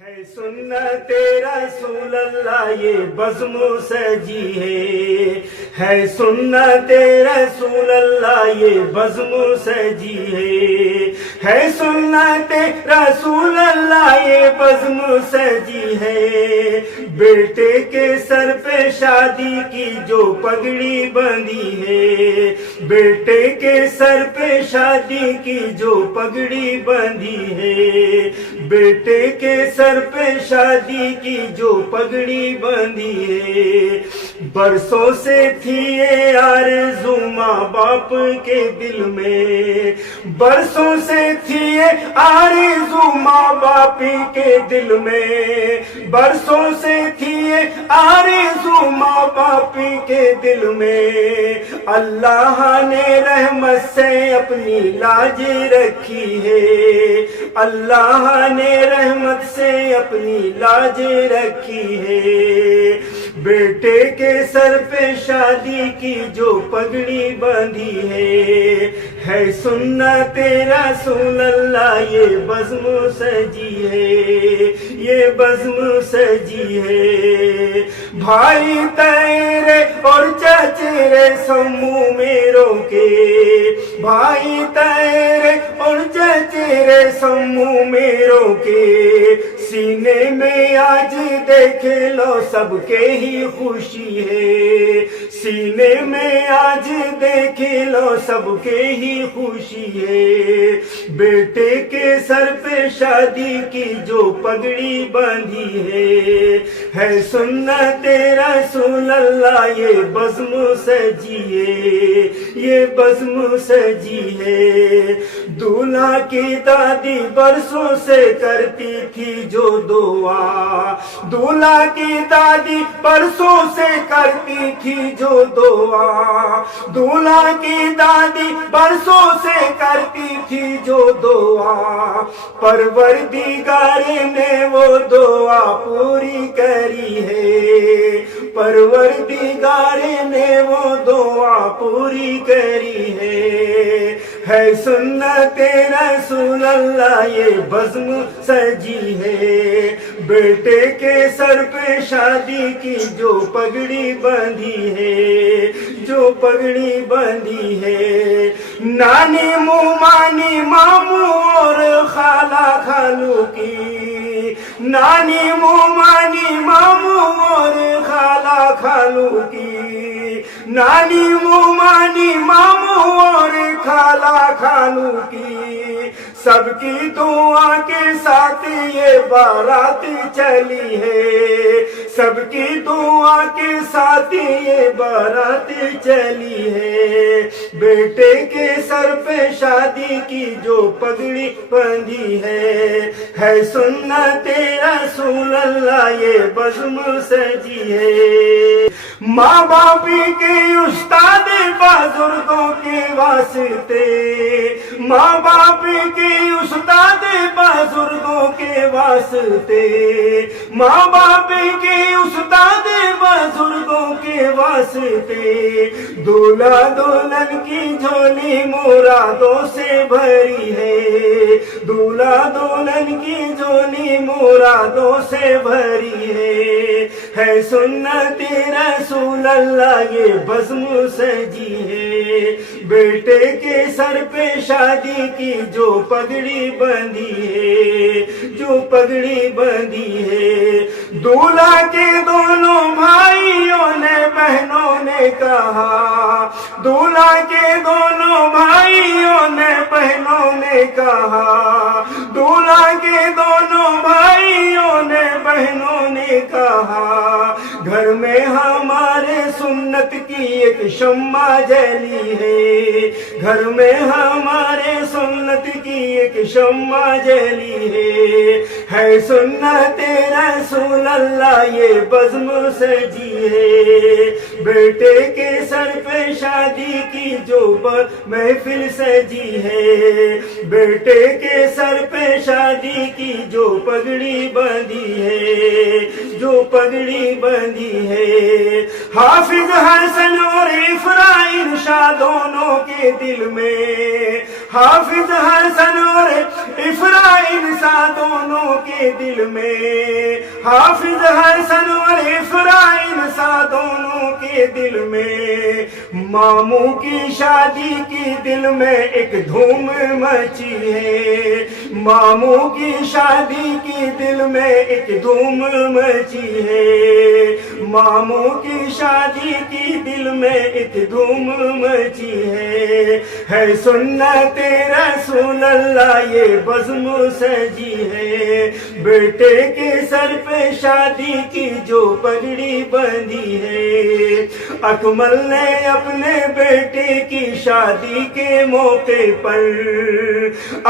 ہے سنت رسول اللہ یہ بزم سجی ہے سنت رسول اللہ یہ بزم سجی ہے سنت رسول اللہ یہ بزم سجی ہے بیٹے کے سر پہ شادی کی جو پگڑی بندھی ہے بیٹے کے سر پہ شادی کی جو پگڑی بندھی ہے بیٹے کے سر پہ شادی کی جو پگڑی بندھی ہے برسوں سے تھی یہ آرزو ماں باپ کے دل میں برسوں سے تھی یہ آرزو ماں باپ کے دل میں برسوں سے تھی یہ آرزو ماں باپ کے دل میں اللہ نے رحمت سے اپنی لاج رکھی ہے اللہ نے رحمت سے اپنی لاج رکھی ہے بیٹے کے سر پہ شادی کی جو پگڑی بندھی ہے سنت رسول اللہ یہ بزم سجی ہے یہ بزم سجی ہے بھائی تیرے اور چچیرے سمو میروں کے بھائی تیرے اور چچیرے سمو میروں کے سینے میں آج دیکھ لو سب کے ہی خوشی ہے سینے میں آج دیکھ لو سب کے ہی خوشی ہے بیٹے کے سر پہ شادی کی جو پگڑی باندھی ہے سنت رسول اللہ یہ بزم سجی ہے یہ بزم سجی ہے دولہا کی دادی برسوں سے کرتی تھی جو دعا دولہا کی دادی برسوں سے کرتی تھی جو دعا دولہا کی دادی برسوں سے کرتی تھی جو دعا پروردگار نے وہ دعا پوری کری ہے پروردگار نے وہ دعا پوری کری ہے سنت رسول اللہ یہ بزم سجی ہے بیٹے کے سر پہ شادی کی جو پگڑی بندھی ہے جو پگڑی بندھی ہے نانی مومانی ماموں اور خالہ خالو کی نانی مومانی ماموں اور خالہ خالو کی نانی مومانی ماموں اور خالہ خالو کی سب کی دعا کے ساتھ یہ بارات چلی ہے سب کی دعا کے ساتھ یہ بارات چلی ہے بیٹے کے سر پہ شادی کی جو پگڑی بندھی ہے سنت رسول اللہ یہ بزم سجی ہے ماں باپ کے استاد بزرگوں کے واسطے ماں باپ کے استاد بزرگوں کے واسطے ماں باپ کے استاد بزرگوں کے واسطے دولہا دلہن کی جھولی مرادوں سے بھری ہے دولہا دلہن کی جھولی مرادوں سے بھری ہے سنت رسول اللہ یہ بزم سجی ہے بیٹے کے سر پہ شادی کی جو پگڑی بندھی ہے جو پگڑی بندھی ہے دولہا کے دونوں بھائیوں نے بہنوں نے کہا دولہا کے دونوں بھائیوں نے بہنوں نے کہا دولہا کے دونوں بھائیوں نے بہنوں نے کہا گھر میں ہمارے سنت کی ایک شمع جلی ہے گھر میں ہمارے سنت کی ایک شمع جلی ہے سنت رسول اللہ یہ بزم سجی ہے بیٹے کے سر پہ شادی کی جو محفل سجی ہے بیٹے کے سر پہ شادی کی جو پگڑی بندھی ہے جو پگڑی بندھی ہے حافظ حسن اور افراء شاہ دونوں کے دل میں، حافظ حسن اور افراء شاہ دونوں کے دل میں، حافظ حسن اور افراء شاہ دونوں کے دل میں، ماموں کی شادی کی دل میں ایک دھوم مچی ہے، ماموں کی شادی کی دل میں ایک دھوم مچی ہے، ماموں کی شادی کی دل میں ایک دھوم مچی ہے سنت رسول اللہ یہ بزم سجی ہے، بیٹے کے سر پہ شادی کی جو پگڑی بندھی ہے، اکمل نے اپنے بیٹے کی شادی کے موقع پر،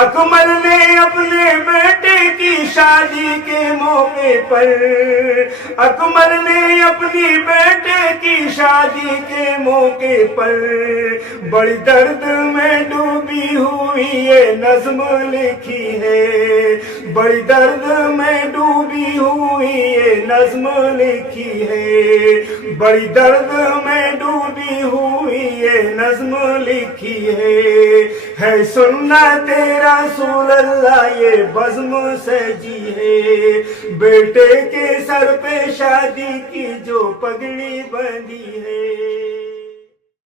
اکمل نے اپنے بیٹے کی شادی کے موقع پر، اکمل نے اپنی بیٹے کی شادی کے موقع پر بڑی درد میں ڈوبی ہوئی یہ نظم لکھی ہے، بڑی درد میں ڈوبی ہوئی یہ نظم لکھی ہے، بڑی درد میں ڈوبی ہوئی یہ نظم لکھی ہے سنت رسول اللہ یہ بزم سجی ہے، بیٹے کے سر پہ شادی کی جو پگڑی بندھی ہے۔